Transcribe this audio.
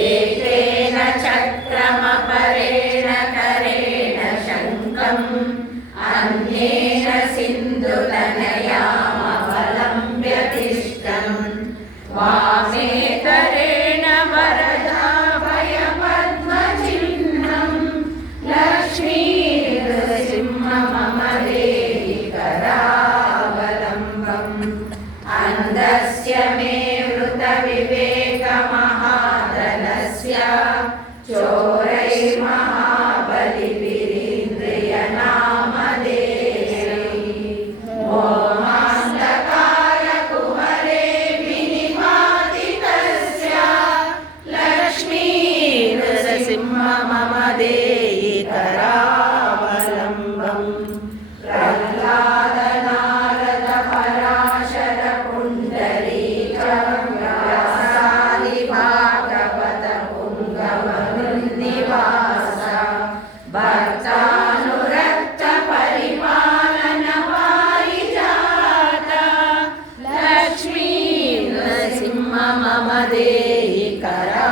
एकेन चक्रमपरेण करेण शङ्खम् अन्येन सिन्धुतनयामवलम्ब्य तिष्ठन् वामेतरेण वरदाभयपद्मचिह्नं लक्ष्मीनृसिंह मम देहि करावलम्बम् अन्धस्य मे वृतविवेकमहाधनस्य चोरैर्महाबलिभिरीन्द्रियनामधेयैः मोहान्धकारकुहरे विनिपातितस्य लक्ष्मीनृसिंह मम देहि करावलम्बम् प्रह्लाद नारद पराशर पुण्डरीक व्यासादि भागवत पुङ्गवनुन्निवास भक्तानुरक्त परिपालन पारिजात लक्ष्मी नृसिंह मम देहि करा